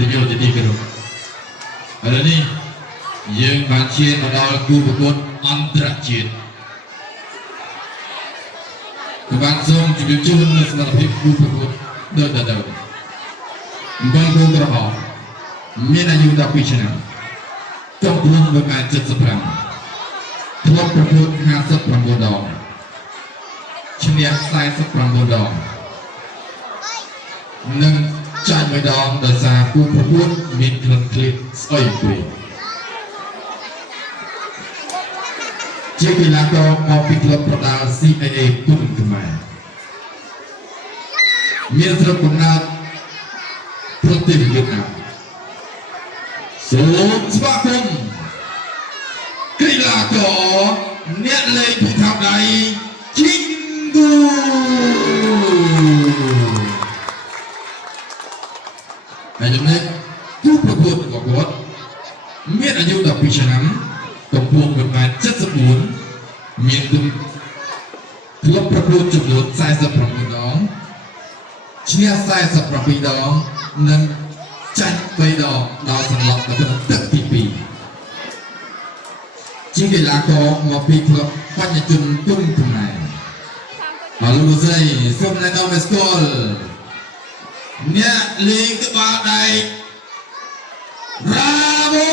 ទយល់ជាទីគោរពឥឡូវនេះយើងបានឈានមកដល់គូប្រកួតអន្តរជាតិបានសូមជម្រាបជូននៅសមត្ថភាពគូប្រកួតដូចតទៅអង្គគូក្រហមមានអាយុ12ឆ្នាំកម្ពស់1.75ម៉ែត្រធ្លាប់ប្រកួត59ដងឈ្នះ49ដងនិងចាញ់1ដងដោយសារគូប្រកួតមានក្លិនឃ្លាតស្អុយពេកជាកីឡាករមកពីក្លឹបប្រដាល់ CAA គុណខ្មែរមានស្រុកកំណើតប្រទេសវៀតណាមសូមស្វាគមន៍កីឡាករអ្នកលេងภูเขาដៃជីងគូហើយចំណែកគូប្រកួតរបស់គាត់មានអាយុ12ឆ្នាំកម្ពស់1.74ម៉ែត្រមានទម្លាប់ប្រកួតចំនួន49ដងឈ្នះ47ដងនិងចាញ់3ដងដល់សន្លប់ទៅទឹកទី2ជាកីឡាករមកពីក្លឹបបញ្ញជនគុណខ្មែរហើយលោកស្រីសូមណែនាំឲ្យស្គាល់អ្នកលេងក្បាលដៃរ៉ាវ៉ូ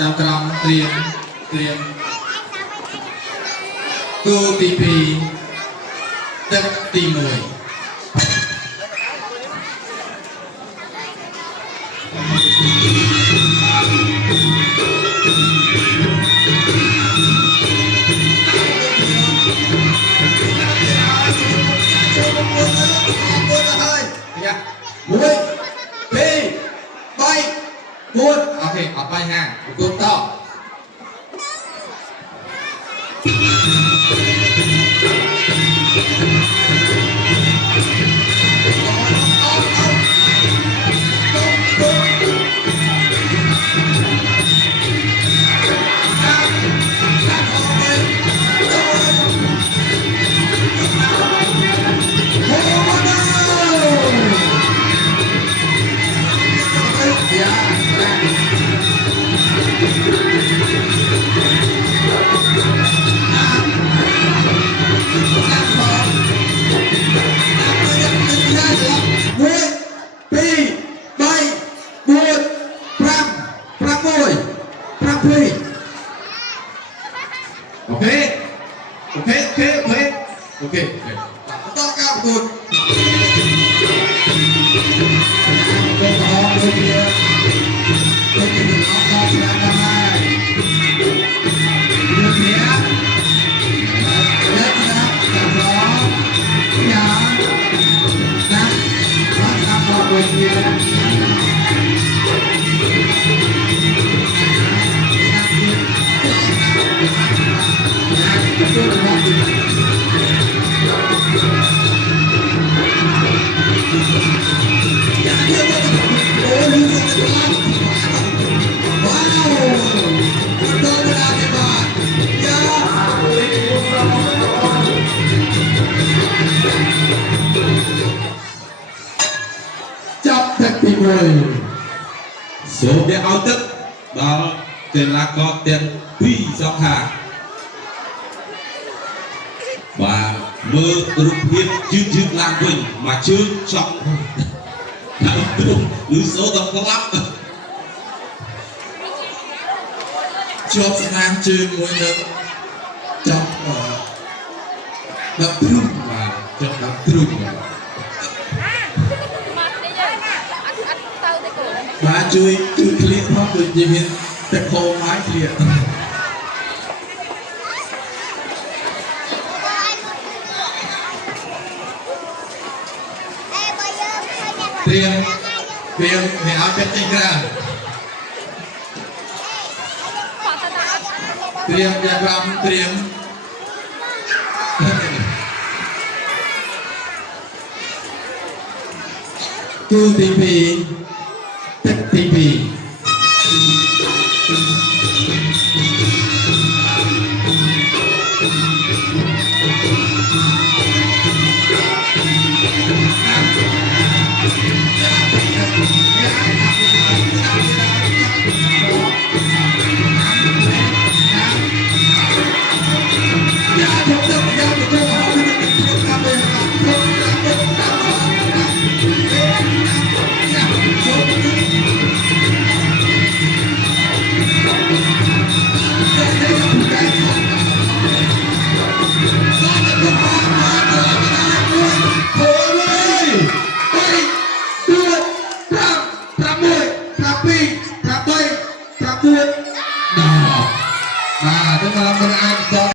ចាំក្រមត្រៀមគូទី2ទឹកទី1អូខេអត់បាយហាប្រកួតត số để áo tức đó tên là có tiền phi dọc hàng và mơ rụt hiếp chữ làm mình mà chưa trọng cứ số tập có lắm chụp sang chơi môi nước trong đập rung và trong đập rung bà chui clear không được gì hếtแต่โคไม้เคลียร์เตรียมให้เอาเป็นจริงกันเตรียมอย่ารำเตรียมตู้ทีพีเต็กทีพี